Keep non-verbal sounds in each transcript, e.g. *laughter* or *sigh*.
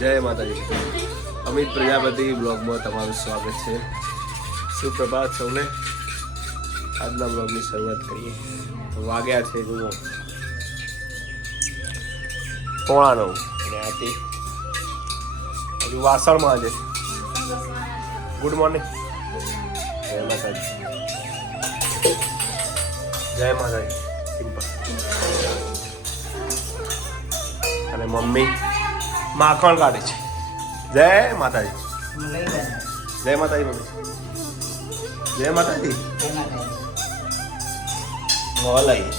જય માતાજી. અમિત પ્રજાપતિ બ્લોગમાં તમારું સ્વાગત છે. સુપ્રભાત સૌને. આજના બ્લોગની શરૂઆત કરીએ. તો વાગ્યા છે જુઓ. પોણા અને આથી હજુ વાસણમાં આજે. ગુડ મોર્નિંગ જય માતાજી. જય માતાજી. સિમ્પલ અને મમ્મી? માખણ કાઢે છે. જય માતાજી. જય માતાજી મમ્મી. જય માતાજી. મોલાઈ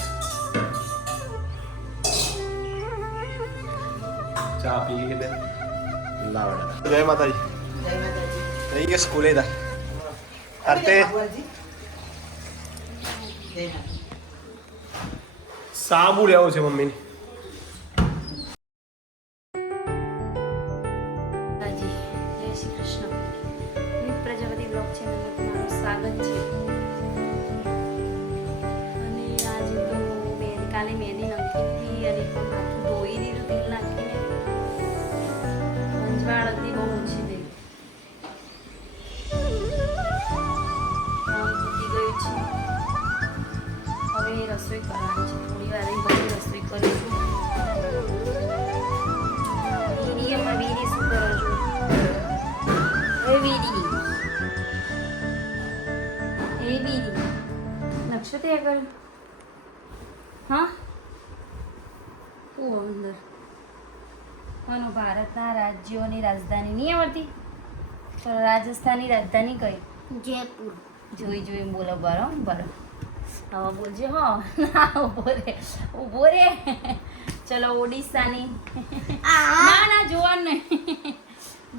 ચા પી કે બેન? જય માતાજી. થઈ ગયા સ્કૂલે દા અર્તે સાબુ લેવો છે મમ્મીને. અને ભારતના રાજ્યોની રાજધાની નહીં આવડતી? રાજસ્થાનની રાજધાની કઈ? જયપુર. જોઈ જોઈ બોલો બરો બરો હવે બોલજે હો. ના *laughs* ઊભો રે ઊભો રે. ચલો ઓડિશાની. ના ના જોવાનું નહીં.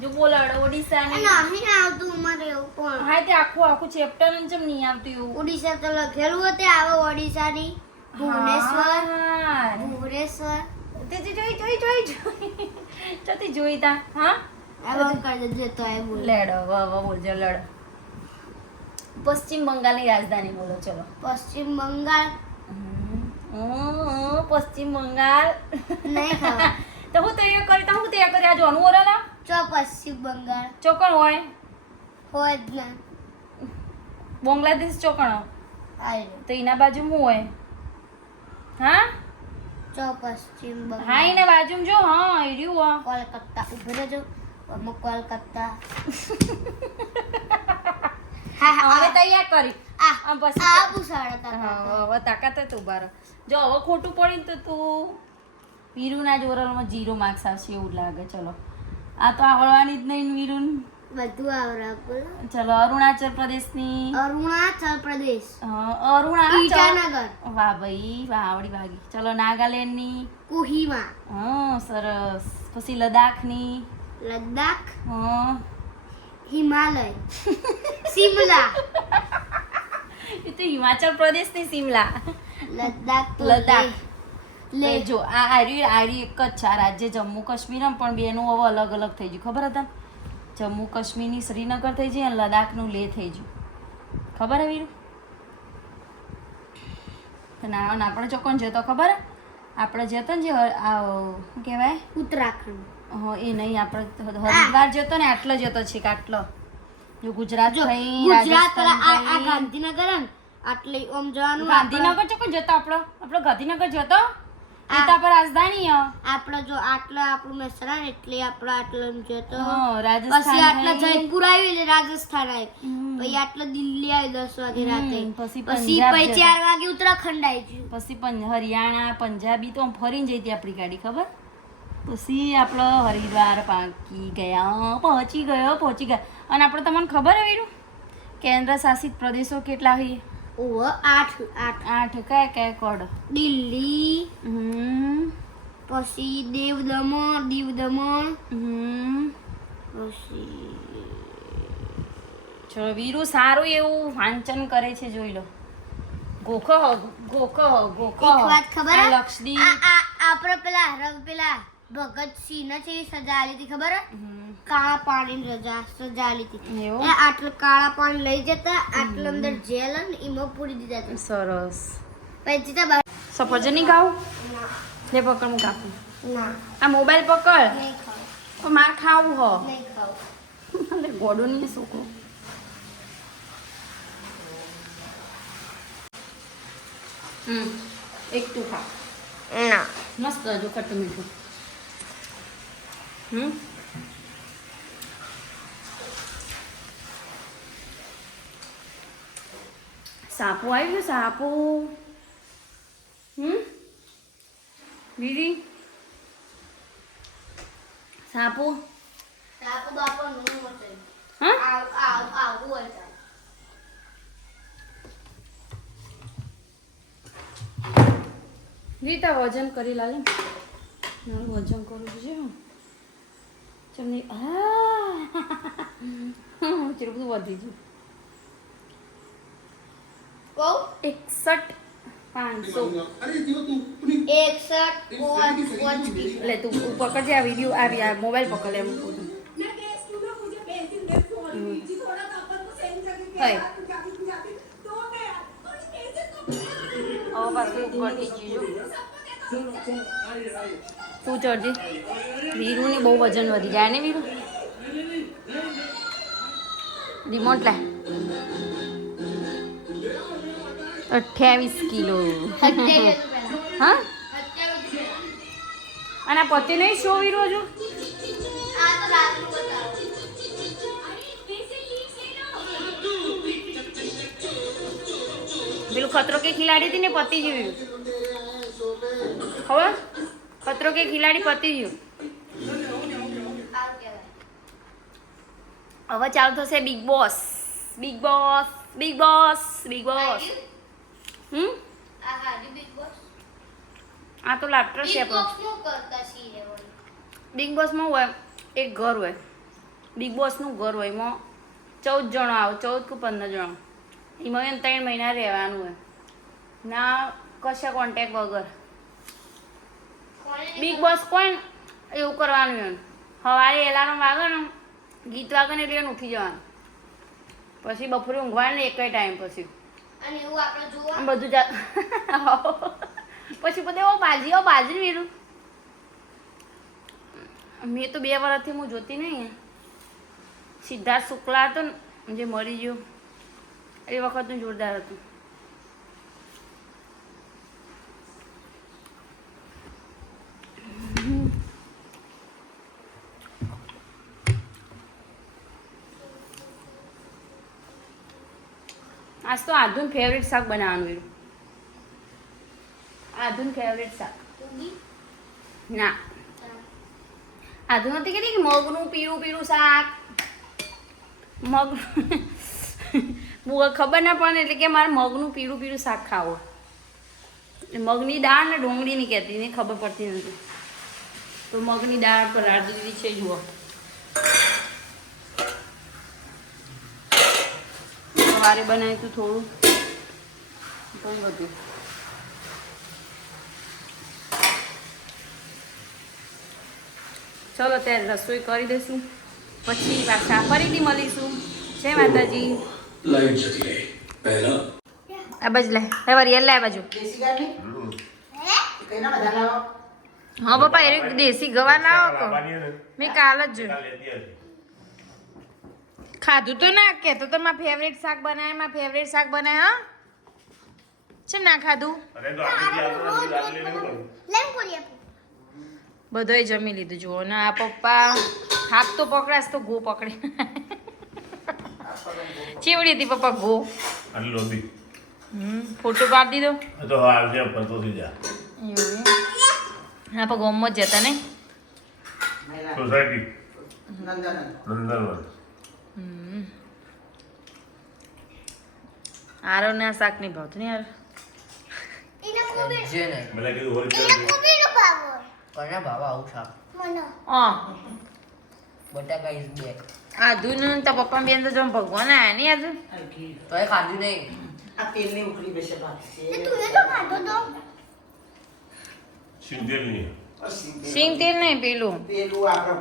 જો બોલાડો ઓડિશાની. નહીં આવતું અમારે એવું પણ. હા તે આખું આખું ચેપ્ટર જ નહીં આવતું એવું. ઓડિશા તો લખેલું હતું આવો ઓડિશાની. ભુવનેશ્વર. ભુવનેશ્વર. તે તે જોઈ જોઈ જોઈ જોઈ. તો જોઈ તા હા? એમ કરી દેજો તો એ બોલે લેડો વાહ વાહ બોલજો લડો. પશ્ચિમ બંગાળની રાજધાની બોલો ચલો. પશ્ચિમ બંગાળ? હમ, પશ્ચિમ બંગાળ. નહીં ખબર *laughs* તો હું તૈયાર કરી તો હું તૈયાર કરી આ જોવાનું ઓરલા ચો પશ્ચિમ બંગાળ? ચોકણ હોય? હોય જ ના. બાંગ્લાદેશ ચોકણ. આય તો એના બાજુ હું હોય? હા? ચો પશ્ચિમ હા એને એના બાજુ જો હા એ રહ્યું. કોલકાતા. ઊભો રહેજો. અમુક કોલકાતા. હા હા હવે તૈયાર કરી. આ બસ આ હા હવે તાકાત જ તું બાર જો હવે ખોટું પડી ને તો તું વીરુના જ ઓરલમાં જીરો માર્ક્સ આવશે એવું લાગે. ચલો. આ તો આવડવાની જ નહીં વીરુન. બધું બોલો. ચલો અરુણાચલ પ્રદેશની. અરુણાચલ પ્રદેશ. અરુણાચલ. ઈટાનગર. વાહ ભાઈ વાહ આવડી વાગી ચલો નાગાલેન્ડની. કુહિમા. હા સરસ. પછી લદ્દાખની. લદ્દાખ. હા. હિમાલય. *laughs* સિમલા એ તો હિમાચલ પ્રદેશની સિમલા લદ્દાખ તો લદ્દાખ. લે. લે. જો આ આર્યું આર્યું એક જ છે. આ રાજ્ય જમ્મુ કાશ્મીર પણ બેનું હવે અલગ અલગ થઈ ગયું. ખબર હતા? જમ્મુ કાશ્મીરની શ્રીનગર થઈ જઈએ અને લદ્દાખનું લેહ થઈ ગયું ખબર હે વીરુ? તો ના આપણે ચોકન જતો ખબર? આપણે જતો ને જે આ શું કહેવાય? ઉત્તરાખંડ. હ એ નહીં આપણે હરિદ્વાર જતો ને આટલો જતો છે કે આટલો. જો ગુજરાત ગુજરાત આ. ગાંધીનગર આટલે ઓમ જવાનું ગાંધીનગર ચોકન જતો આપણો. આપણો ગાંધીનગર જતો? એ પર રાજધાની. આપણે જો આટલા આપણું મહેસાણા એટલે આપણો આટલો જતો તો પછી આટલા જયપુર આવી એટલે રાજસ્થાન આવી. પછી આટલા દિલ્હી આવી દસ વાગે રાતે. પછી પછી. ચાર વાગે ઉત્તરાખંડ આવી ગયું. પછી હરિયાણા પંજાબી તો ફરીને જઈ હતી આપણી ગાડી ખબર? પછી આપણો હરિદ્વાર પાકી ગયા પહોંચી ગયો પહોંચી ગયા. અને આપણે તમને ખબર આવ્યું કેન્દ્ર શાસિત પ્રદેશો કેટલા હોય? ઓહો આઠ આઠ આઠ કયા કયા કોડ દિલ્હી હમ પછી દેવ દમણ દીવ દમણ હમ પછી ચલો વીરુ સારું એવું વાંચન કરે છે જોઈ લો ગોખો ગોખો ગોખો એક વાત ખબર આ લક્ષદીપ આપણે પેલા રવ પેલા ભગતસિંહ છે સજા આલી હતી ખબર? કાળા પાણી રજા સજા આલી હતી આટલું કાળા પાણી લઈ જતા આટલું અંદર જેલ ને એમાં પૂરી દીધા સરસ. પછી તો સફરજન નહીં ખાવું? લે પકડ હું કાપું. આ મોબાઈલ પકડ. નહીં માર ખાવું હો. નહીં ખાવ. એટલે નહીં છોકરો. હમ. એક તું ખા. ના. મસ્ત હજુ ખટ્ટું મીઠું. હમ? સાપુ આવી ગયો સાપુ. હમ? દીદી સાપુ? સાપુ બાપો હા? આવ હોય રીતા વજન કરી લાલે મારું વજન કરું છું ચમની હા ચેટલું બધું વધી ગયું કહું એકસઠ પાંચસો એકસઠ એટલે તું તું પકડજે આ વીડિયો આવી આ મોબાઈલ પકડ એમ. હોય. હવે પાછું. તું ચડજે. વીરુની બહુ વજન વધી જાય ને વીરુ? રિમોટ લે અઠ્યાવીસ કિલો. હા? અને આ પતિ નહીં શો વીરુ હજુ? પેલું ખતરો કે ખિલાડી હતી ને પતિ જેવી? ખબર? ખતરો કે ખિલાડી પતી ગયું હવે ચાલુ થશે Bigg Boss Bigg Boss Bigg Boss Bigg Boss હમ આ બોસ તો લાફ્ટર છે બિગ બોસ બોસમાં હોય એક ઘર હોય. બિગ બોસનું ઘર હોય એમાં ચૌદ જણો આવે ચૌદ કે પંદર જણો એમાં ત્રણ મહિના રહેવાનું હોય. ના કશા કોન્ટેક વગર. બિગ બોસ કોણ? એવું કરવાનું એમ. સવારે એલાર્મ વાગે ને ગીત વાગે ને એટલે ઉઠી જવાનું. પછી બપોરે ઊંઘવાનું એક જ ટાઈમ પછી. અને એવું આપણે જોવા? બધું જા પછી બધે ઓ બાજી ઓ બાજી વીરું મેં તો બે વર્ષથી હું જોતી નહીં સિદ્ધાર્થ શુક્લા હતો ને જે મરી ગયો. એ વખતનું જોરદાર હતું. આજ તો આધુન ફેવરેટ શાક બનાવવાનું એનું આધુન ફેવરેટ શાક. ના. આધુ નથી કહેતી કે મગનું પીળું પીળું શાક? મગ *laughs* ખબર ના પડે એટલે કે મારે મગનું પીળું પીળું શાક ખાવું. મગની દાળ ને ડુંગળીની કહેતી ને ખબર પડતી નથી. તો મગની દાળ પર દીધી છે જુઓ. સવારે બનાવ્યું હતું થોડું. પણ બધું ચલો ત્યારે રસોઈ કરી દઈશું. પછી પાછા ફરીથી મળીશું. જય માતાજી. લાઈટ જતી રહી. પહેલા. આ બાજુ લે. આ હા પપ્પા એ દેશી ગવા લાવો તો મેં કાલ જ જોયું. ખાધું તો ના કે તો મારા ફેવરેટ શાક બનાય મારા ફેવરેટ શાક બનાય હા? છે ના ખાધું? લેમ બધોય જમી લીધું જુઓ ને આ પપ્પા હાથ તો પકડાશ તો ગો પકડે. ચીવડી હતી પપ્પા ગો. આટલી લોબી. હમ ફોટો પાડી દીધો? તો આવજે ફરતો થઈ જા. હા પણ ગોમ જ જતા ને? સોસાયટી. નંદનવન. હમ. આરો ને આ શાક નહીં ભાવતું ને. યાર. સિંગ તેલ નહીં પેલું. પેલું આપણે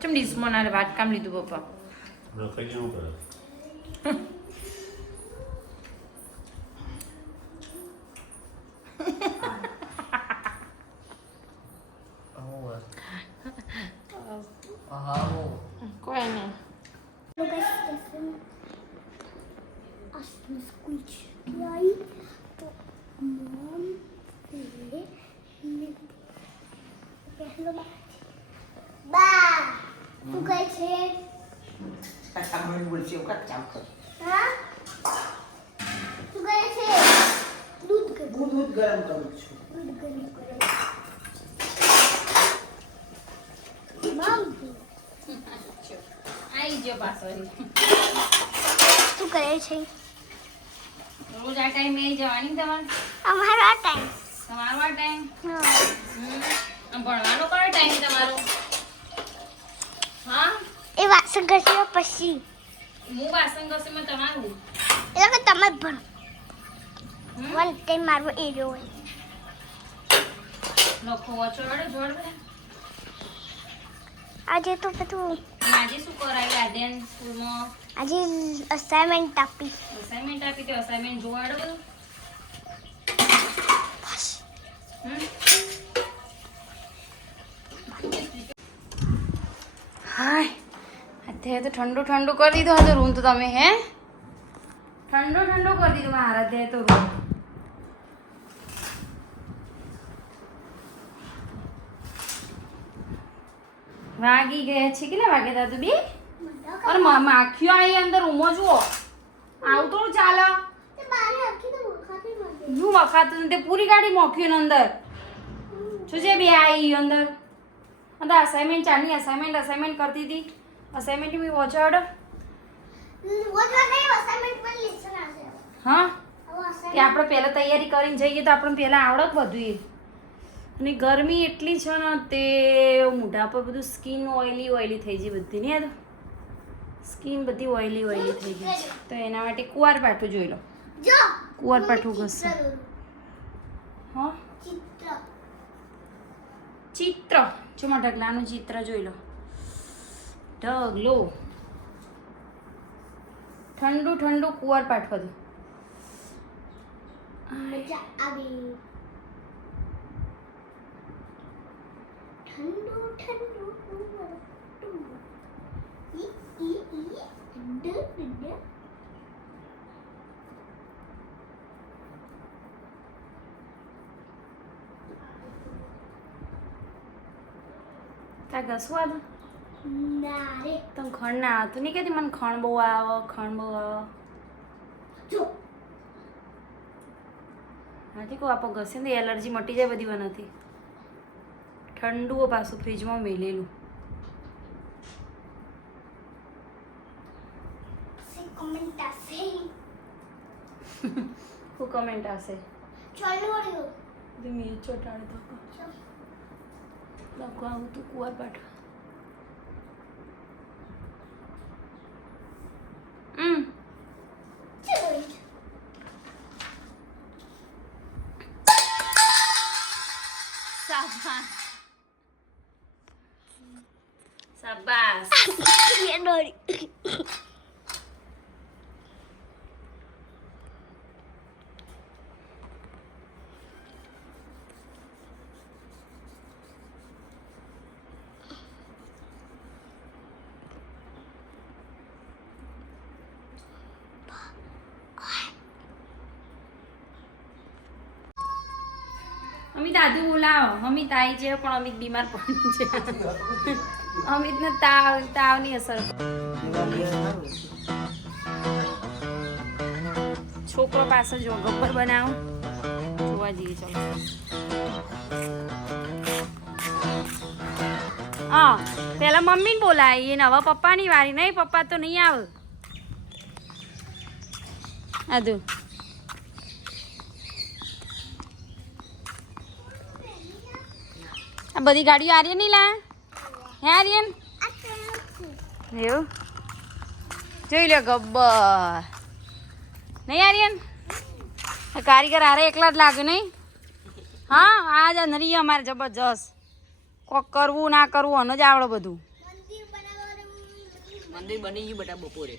ચમ ડીશમાં ના વાત કામ લીધું પપ્પા મને કઈ Ha ha હોવે. સાંભળી બોલશે એવું કાંઈક ચાલુ કર. હા તું કહે છે દૂધ કર હું દૂધ ગરમ કરું છું દૂધ ગરમ કરે મમ આવી ગયો પાછો તું કહે છે રોજ આ ટાઈમે જવાની તમારે અમારો ટાઈમ તમારો આ ટાઈમ હા ભણવાનો કયો ટાઈમ તમારો હા એ વાસણ ઘસ્યા પછી હું વાસણ ઘસીમાં તમારું? એટલે કે તમે ભણો. વન ટાઈમ મારવો એ હોય. લખો વાંચો વડે જોડ આજે તો બધું આજે શું કરાવ્યું આજે સ્કૂલમાં? આજે અસાઇનમેન્ટ આપી. અસાઇનમેન્ટ આપી તો અસાઇનમેન્ટ જોવાડો બધું? હાય. અત્યારે તો ઠંડુ ઠંડુ કરી દીધું હતો રૂમ તો તમે, હે? ઠંડુ ઠંડુ કરી દીધું મારા તે તો રૂમ. વાગી ગયા છે કેટલા વાગે દાદુ બી? અરે માખીઓ આવી અંદર રૂમો જુઓ. આવું તો ચાલે. શું વખાતું તે? પૂરી ગાડી મોખ્યું ને અંદર. શું છે બે આવી અંદર? અંદર અસાઇનમેન્ટ ચાલની અસાઇનમેન્ટ અસાઇનમેન્ટ કરતી હતી. અસાઇનમેન્ટ મેં વોચાડ હા? કે આપણે પહેલાં તૈયારી કરીને જઈએ તો આપણને પહેલાં આવડત બધું એ અને ગરમી એટલી છે ને તે મોઢા પર બધું સ્કિન ઓઇલી ઓઇલી થઈ જાય બધી ને યાર સ્કિન બધી ઓઇલી ઓઇલી થઈ ગઈ તો એના માટે કુવાર પાઠું જોઈ લો. કુવાર પાઠું ઘસે હા? ચિત્ર. ચિત્ર. જો મારા ઢગલાનું ચિત્ર જોઈ લો. ઢગલો ઠંડુ ઠંડુ કુંવર પાઠ બધું મજા આવી ઠંડુ ઠંડુ ઠંડુ. ઈ ઈ ઈ ડુ ડુ ડુ. ત્યાં ઘસવા દો ના તમે ખણ ના આવતું. નહીં કહેતી મને ખણ બહુ આવો ખણ બહુ આવો. જો. નથી કહું આપણે ઘસે ને એલર્જી મટી જાય બધી વનાથી. ઠંડુ પાછું ફ્રીજમાં મેલેલું. કમેન્ટ શું કમેન્ટ આવશે? ચાલુ વળ્યો મેં ચોટાડે તો. લખો આવું તું કુવાર પાઠ અમિત અમિત આવી છે પણ અમિત બીમાર પડી છે અમિતને તાવ, તાવની અસર છોકરો પાસે જો ગબ્બર બનાવો. જોવા જઈએ, ચાલો. હા, પેલા મમ્મી બોલાય એને હવે પપ્પાની વારી. નહીં, પપ્પા તો નહીં આવે. આદુ આ બધી ગાડીઓ આર્યન નહીં લા? હે આર્યન એવું? જોઈ લો ગબ્બર. નહીં આર્યન કારીગર હારે એકલા જ લાગે નહીં? હા આ જ નરી અમારે જબરજસ્ત. કોક કરવું ના કરવું અને જ આવડે બધું. મંદિર બની ગયું બેટા બપોરે.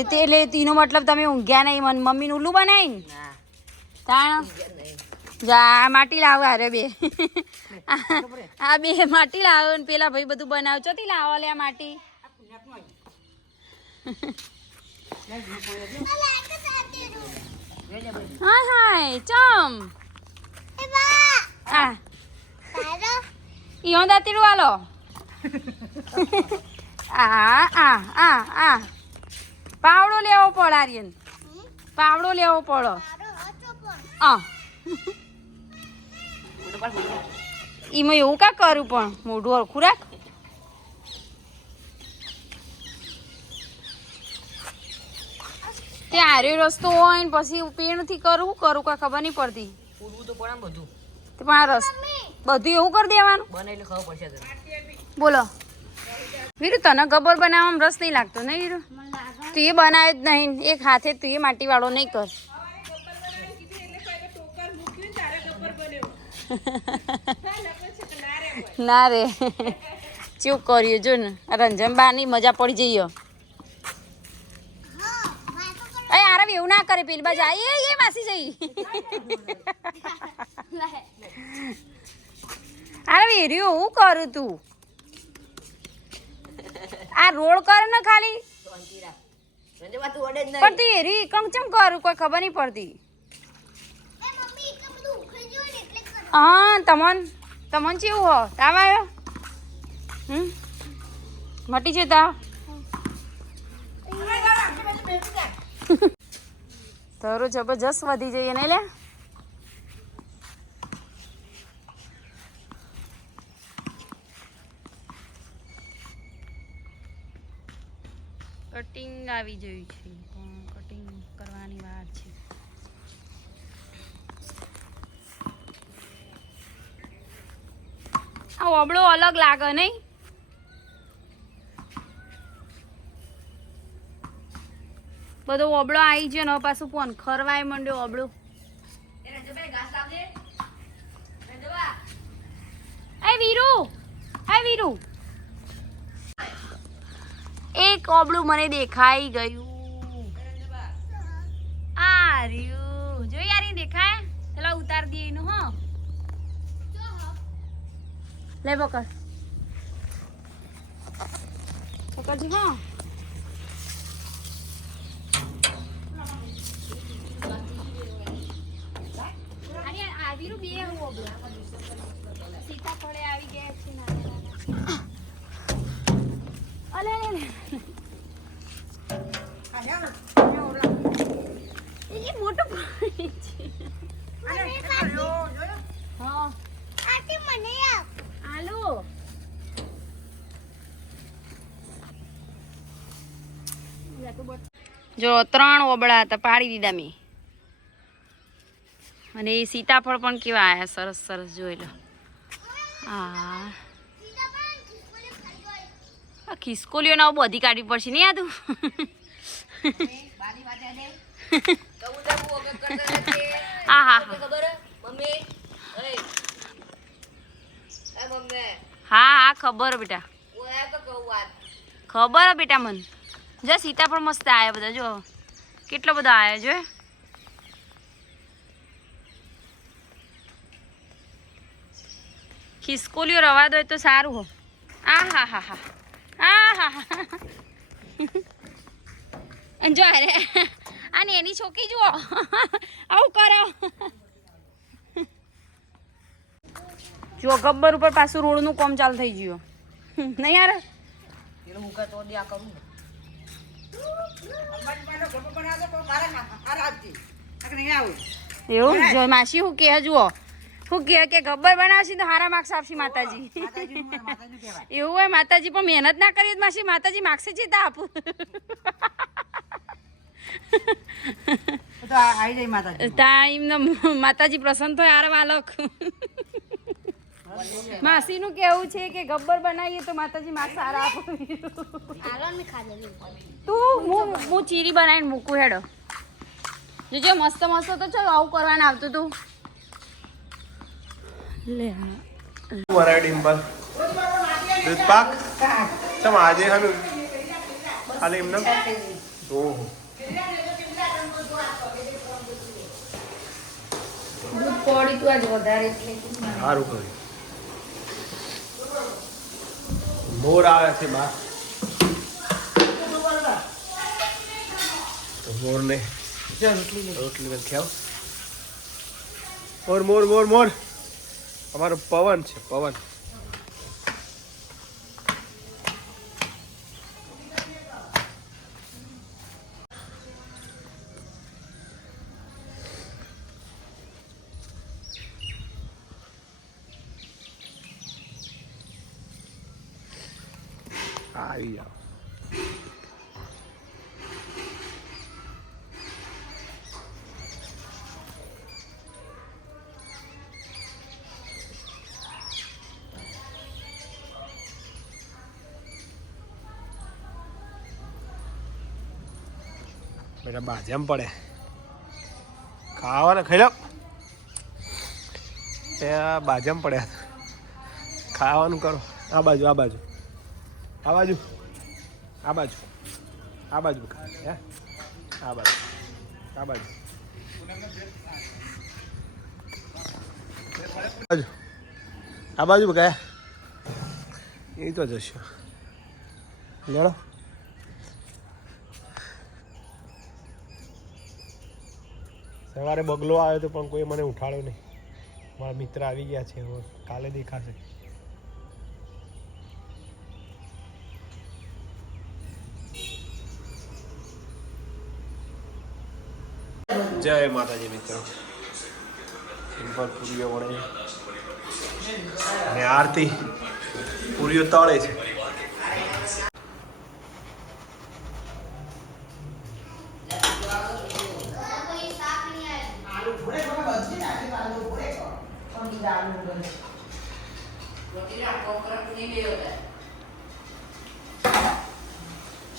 એ તે એટલે તેનો મતલબ તમે ઊંઘ્યા નહીં મન મમ્મીને ઉલ્લું બનાવીને? ના. તાણ? જા માટી લાવો અરે બે. *laughs* આ બે માટી લાવો ને પેલા ભાઈ બધું બનાવ. ચોથી લાવો લે માટી. હાય હાય ચમ. આ. તારો ઈયો દાતીડું આલો. *laughs* આ આ આ આ. પાવડો લેવો પડે આર્યન પાવડો લેવો પડો. આ. ઈમાં એવું કા કરું પણ? મોઢું હરખું રાખ. તે આર્યો રસ્તો હોય ને પછી પેણથી કરું કરું કા ખબર નહીં પડતી. તો પણ બધું. પણ આ રસ બધું એવું કરી દેવાનું? બને એટલે ખબર પડશે બોલો. વીરુ તને ગબર બનાવવામાં રસ નહીં લાગતો નહીં વીરુ? તું એ બનાવે જ નહીં. એક હાથે તું એ માટીવાળો નહીં કર. ના રે ચૂપ કર્યું? જો ને રંજનબાની મજા પડી જઈએ. એ આરવ એવું ના કરે પેલી બાજુ આ એ એ માસી જઈ. આરવ એર્યું હું કરું તું? આ રોડ કર ને ખાલી. તું પણ તું એરી કંચમ કરું કોઈ ખબર નહીં પડતી એ મમ્મી એટલું બધું ઉખડી ગયું ને એટલે કર હા, તમન તમન ચેવું હો? તાવ આવ્યો હમ? મટી છે તાવ? *laughs* તારું જબરજસ્ત વધી જઈએ ને લે? કટિંગ આવી જોયું છે પણ કટિંગ કરવાની વાર છે આ ઓબળો અલગ લાગે નહીં. બધો ઓબળો આવી ગયો ને પાછું ફોન ખરવાય માંડ્યો ઓબળો એ વીરુ એ વીરુ. એક ઓબળું મને દેખાઈ ગયું. આ રહ્યું. જોઈ યાર દેખાય? ચલો ઉતાર દઈએ એનું હો. લે પકડ. પકડજી હા. મોટું હા. મને આપ જો ત્રણ ઓબળા હતા પાડી દીધા મેં. અને એ સીતાફળ પણ કેવા આવ્યા સરસ સરસ જોઈ લો. હા સીતાફળ ખિસકોલી ખાઈ ગઈ આ ખિસકોલીઓ ના બધી કાઢવી પડશે નહીં આ તું. હા? હા તને હા ખબર હે? મમ્મી ઓય. એ મમ્મી હા હા ખબર બેટા. ખબર હે બેટા મન. જો પણ મસ્ત આવ્યા બધા જો. કેટલો બધો આવ્યો જો. ખિસકોલીઓ રવા દો તો સારું હો. આ હા હા હા. આ હા હા અને જો અરે અને એની છોકરી જુઓ. આવું કરો. જો ગબ્બર ઉપર પાછું રોડનું કામ ચાલુ થઈ ગયું. નહીં યાર? એવું? જો માસી હું કે જુઓ. હું કે કે ગબ્બર બનાવશે તો હારા માર્ક્સ આપશે માતાજી. એવું હોય માતાજી પણ મહેનત ના કરીએ માસી માતાજી માર્ક્સ જ તા આપું. ટાઈમ માતાજી. પ્રસન્ન થાય હારા બાલક માસીનું કેવું છે કે ગબ્બર બનાવીએ તો માતાજી માર્ક્સ સારા આપો. ને તું હું હું ચીરી બનાવીને મૂકું હેડો. જોજો મસ્ત મસ્ત તો ચલો આવું કરવાનું આવતું તું. લે વરાય મારા ડિમ્પલ પાક ચમ આજે હનુ ખાલી એમને? ઓહો. કોળી તું આજ વધારે એટલે. સારું કર્યું. મોર આવે છે બહાર તો મોરને રોટલી નથી આવ મોર મોર મોર મોર. અમારો પવન છે, પવન આવી જાઓ બેટા બાજેમ પડે. ખાવાને, ખાઈ લો. એ બાજેમ પડે ખાવાનું કરો. આ બાજુ આ બાજુ. આ બાજુ. આ બાજુ. આ બાજુ હે? આ બાજુ. આ બાજુ. બાજુ. આ બાજુ ગયા એ તો જશો. લેડો. સવારે બગલો આવ્યો તો પણ કોઈ મને ઉઠાડ્યો નહીં. મારા મિત્ર આવી ગયા છે કાલે દેખાશે. જય માતાજી મિત્રો. સિમ્પલ પૂરીઓ વળે અને આરતી પૂરીઓ તળે છે આલુ ભૂરે તો બધી નાખી આલુ ભૂરે તો પણ બીજા આલુ ભૂરે રોટીના કોકરા નહીં બે હતા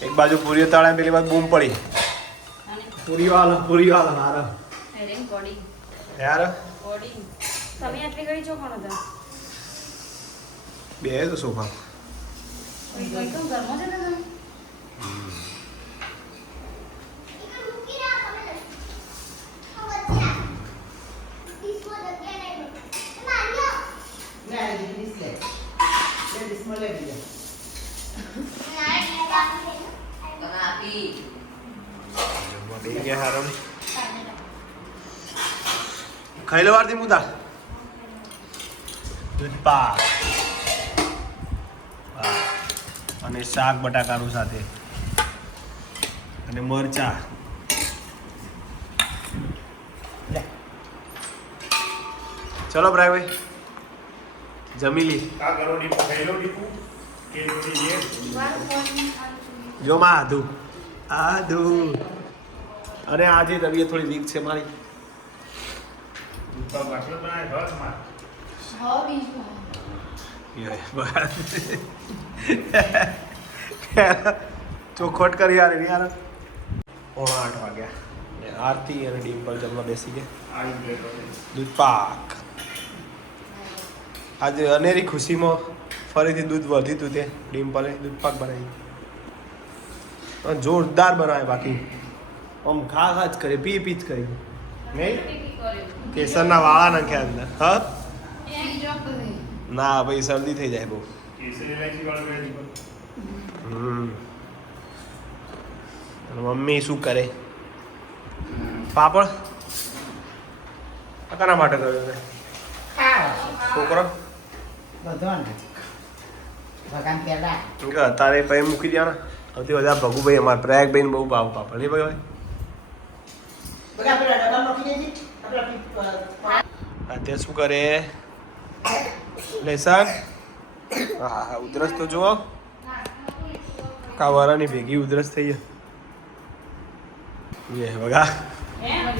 એક બાજુ પૂરીઓ તળે પેલી બાજુ બૂમ પડી. પૂરીઓ હાલ પૂરીઓ અરે કોળી યાર? તમે આટલી કરી છો કોણ હતા? બે તો સોફા. કોઈ *laughs* તમે આપી બે ગયા હારો ખાઈ લો વારથી મુદા દૂધપા અને શાક બટાકાનું સાથે અને મરચા ચલો ભાઈ જમી લી આ કરો ડીપુ ખાઈ લો ડીપુ કે રોટી લે જો માં આધુ આધુ અને આજે તબિયત થોડી વીક છે મારી ચોખોટ કરી યાર એની યાર. પોણા આઠ વાગ્યા. આરતી અને ડિમ્પલ જમવા બેસી ગયા. દૂધ પાક. આજે અનેરી ખુશીમાં ફરીથી દૂધ વધ્યું હતું તે ડિમ્પલે દૂધ પાક બનાવી અને જોરદાર બનાવે બાકી. આમ ખા ખા જ કરી પી પી જ કરી. નહીં કેસરના વાળા નાખ્યા અંદર હા? ના ભાઈ શરદી થઈ જાય બહુ. મમ્મી શું કરે? પાપડ? કોના માટે કર્યો છોકરો? કે અત્યારે પછી મૂકી દેવાના. ને સૌથી વધારે ભગુભાઈ અમારા પ્રયાગભાઈને બહુ ભાવ પાપડ. એ ભાઈ બધા અત્યારે શું કરે? લેસન હા હા ઉધરસ તો જુઓ. કાવારાની ભેગી ઉધરસ થઈ ગઈ. બગા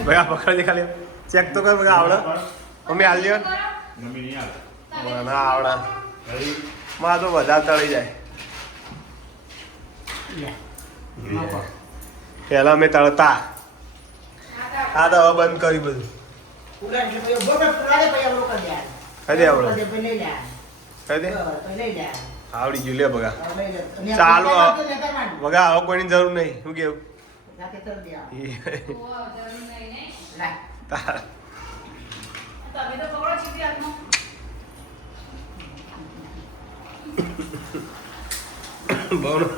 બગા પકડ દે ખાલી ચેક તો કર બગા આવડે. મમ્મી હાલ લ્યો. મમ્મી નહીં આવડે ના આવડે. માં તો વધારે તળી જાય. પેલા અમે તળતા. આ તો હવે બંધ કરી બધું આવડી ગયું લે બગા. ચાલો બગા આવો કોઈની જરૂર નહીં. શું કેવું? બરોબર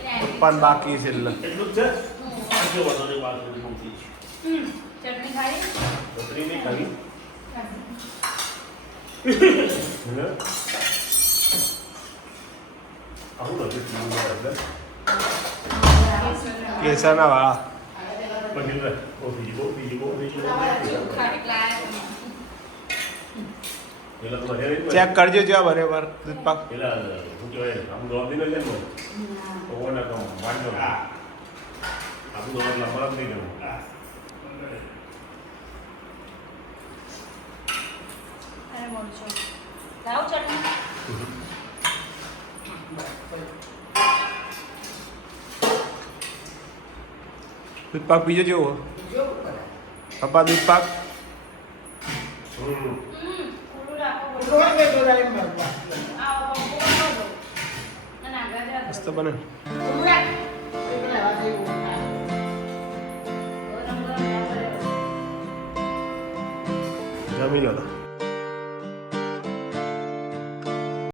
પણ બાકી છે એટલે એટલું છે? આટલો વાંધો નહીં, વાત બધી બહુ થઈ છે. ચટણી ખાઈ બકરી નહીં ખાવી? આવું નથી એટલે. કેસરના વાળા પછી લે, બહુ બીજી બહુ બીજી બહુ થઈ ગઈ, બહુ થઈ ગઈ. પેલા તો હેરી ચેક કરજો જેવા બરાબર દૂધ પાક પેલા શું કહેવાય આમ દોડ દીને લે ને તો ઓના તો માંડો આપણું દોડ લંબા નહીં કરવું અરે મોડું છું લાવ ચટણી દૂધ પાક બીજો જેવો જેવું કરે. પપ્પા દૂધ પાક મસ્ત બને. જમી લો.